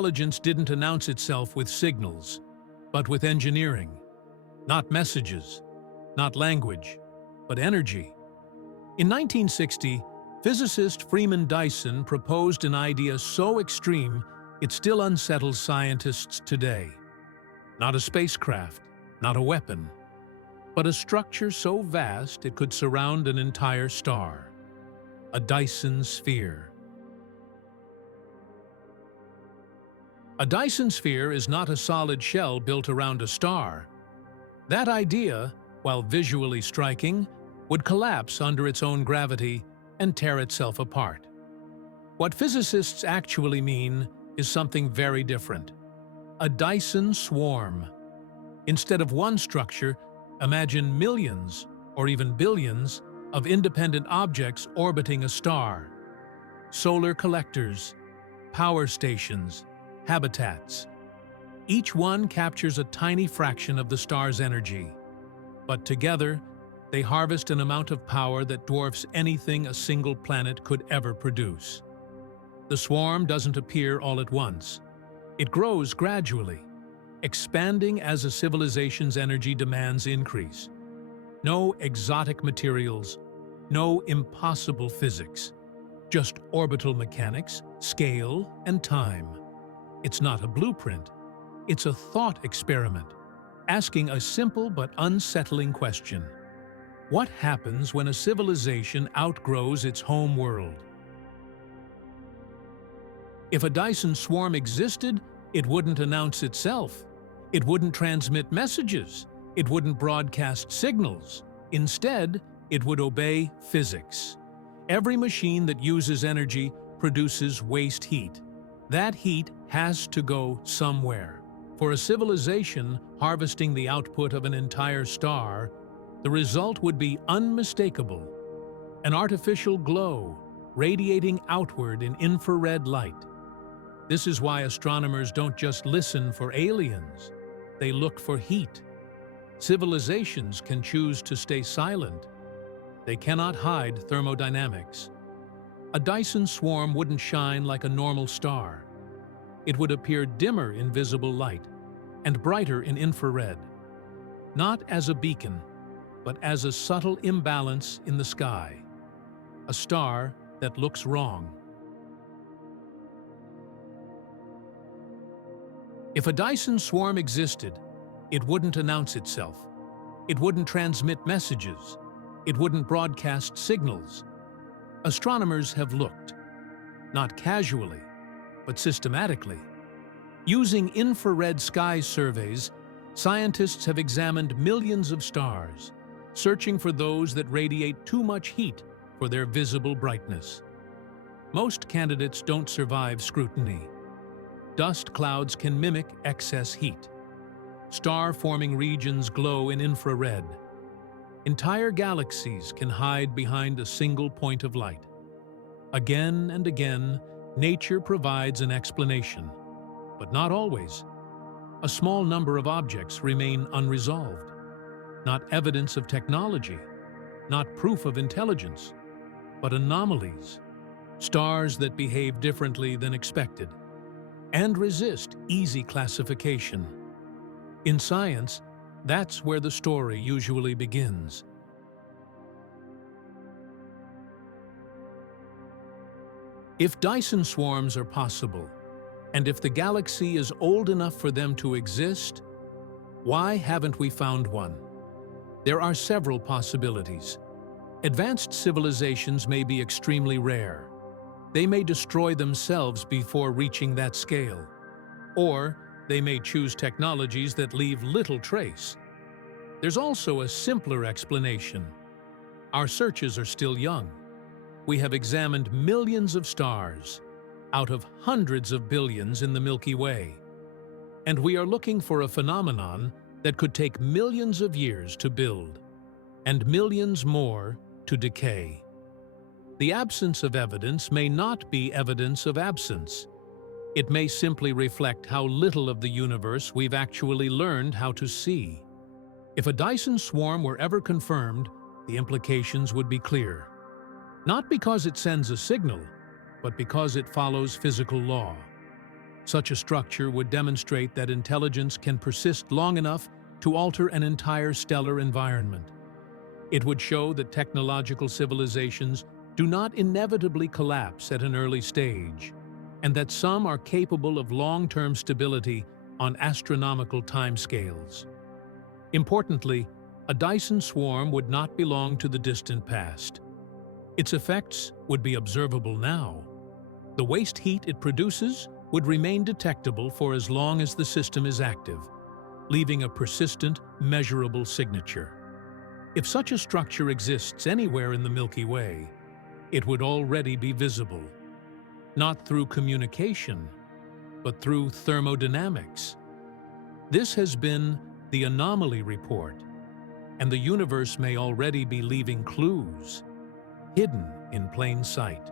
intelligence didn't announce itself with signals, but with engineering. Not messages, not language, but energy. In 1960, physicist Freeman Dyson proposed an idea so extreme it still unsettles scientists today. Not a spacecraft, not a weapon, but a structure so vast it could surround an entire star. A Dyson sphere. A Dyson sphere is not a solid shell built around a star. That idea, while visually striking, would collapse under its own gravity and tear itself apart. What physicists actually mean is something very different. A Dyson swarm. Instead of one structure, imagine millions, or even billions, of independent objects orbiting a star. Solar collectors, power stations, habitats. Each one captures a tiny fraction of the star's energy, but together, they harvest an amount of power that dwarfs anything a single planet could ever produce. The swarm doesn't appear all at once. It grows gradually, expanding as a civilization's energy demands increase. No exotic materials, no impossible physics, just orbital mechanics, scale, and time. It's not a blueprint, it's a thought experiment, asking a simple but unsettling question. What happens when a civilization outgrows its home world? If a Dyson swarm existed, it wouldn't announce itself. It wouldn't transmit messages. It wouldn't broadcast signals. Instead, it would obey physics. Every machine that uses energy produces waste heat. That heat has to go somewhere. For a civilization harvesting the output of an entire star, the result would be unmistakable. An artificial glow, radiating outward in infrared light. This is why astronomers don't just listen for aliens. They look for heat. Civilizations can choose to stay silent. They cannot hide thermodynamics. A Dyson swarm wouldn't shine like a normal star. It would appear dimmer in visible light and brighter in infrared. Not as a beacon, but as a subtle imbalance in the sky. A star that looks wrong. If a Dyson swarm existed, it wouldn't announce itself. It wouldn't transmit messages. It wouldn't broadcast signals. Astronomers have looked, not casually, but systematically. Using infrared sky surveys, scientists have examined millions of stars, searching for those that radiate too much heat for their visible brightness. Most candidates don't survive scrutiny. Dust clouds can mimic excess heat. Star-forming regions glow in infrared. Entire galaxies can hide behind a single point of light. Again and again, nature provides an explanation, but not always. A small number of objects remain unresolved. Not evidence of technology, not proof of intelligence, but anomalies. Stars that behave differently than expected and resist easy classification. In science, that's where the story usually begins. If Dyson swarms are possible, and if the galaxy is old enough for them to exist, why haven't we found one? There are several possibilities. Advanced civilizations may be extremely rare. They may destroy themselves before reaching that scale. Or they may choose technologies that leave little trace. There's also a simpler explanation. Our searches are still young. We have examined millions of stars, out of hundreds of billions in the Milky Way. And we are looking for a phenomenon that could take millions of years to build, and millions more to decay. The absence of evidence may not be evidence of absence. It may simply reflect how little of the universe we've actually learned how to see. If a Dyson swarm were ever confirmed, the implications would be clear. Not because it sends a signal, but because it follows physical law. Such a structure would demonstrate that intelligence can persist long enough to alter an entire stellar environment. It would show that technological civilizations do not inevitably collapse at an early stage, and that some are capable of long-term stability on astronomical timescales. Importantly, a Dyson swarm would not belong to the distant past. Its effects would be observable now. The waste heat it produces would remain detectable for as long as the system is active, leaving a persistent, measurable signature. If such a structure exists anywhere in the Milky Way, it would already be visible, not through communication, but through thermodynamics. This has been the Anomaly Report, and the universe may already be leaving clues hidden in plain sight.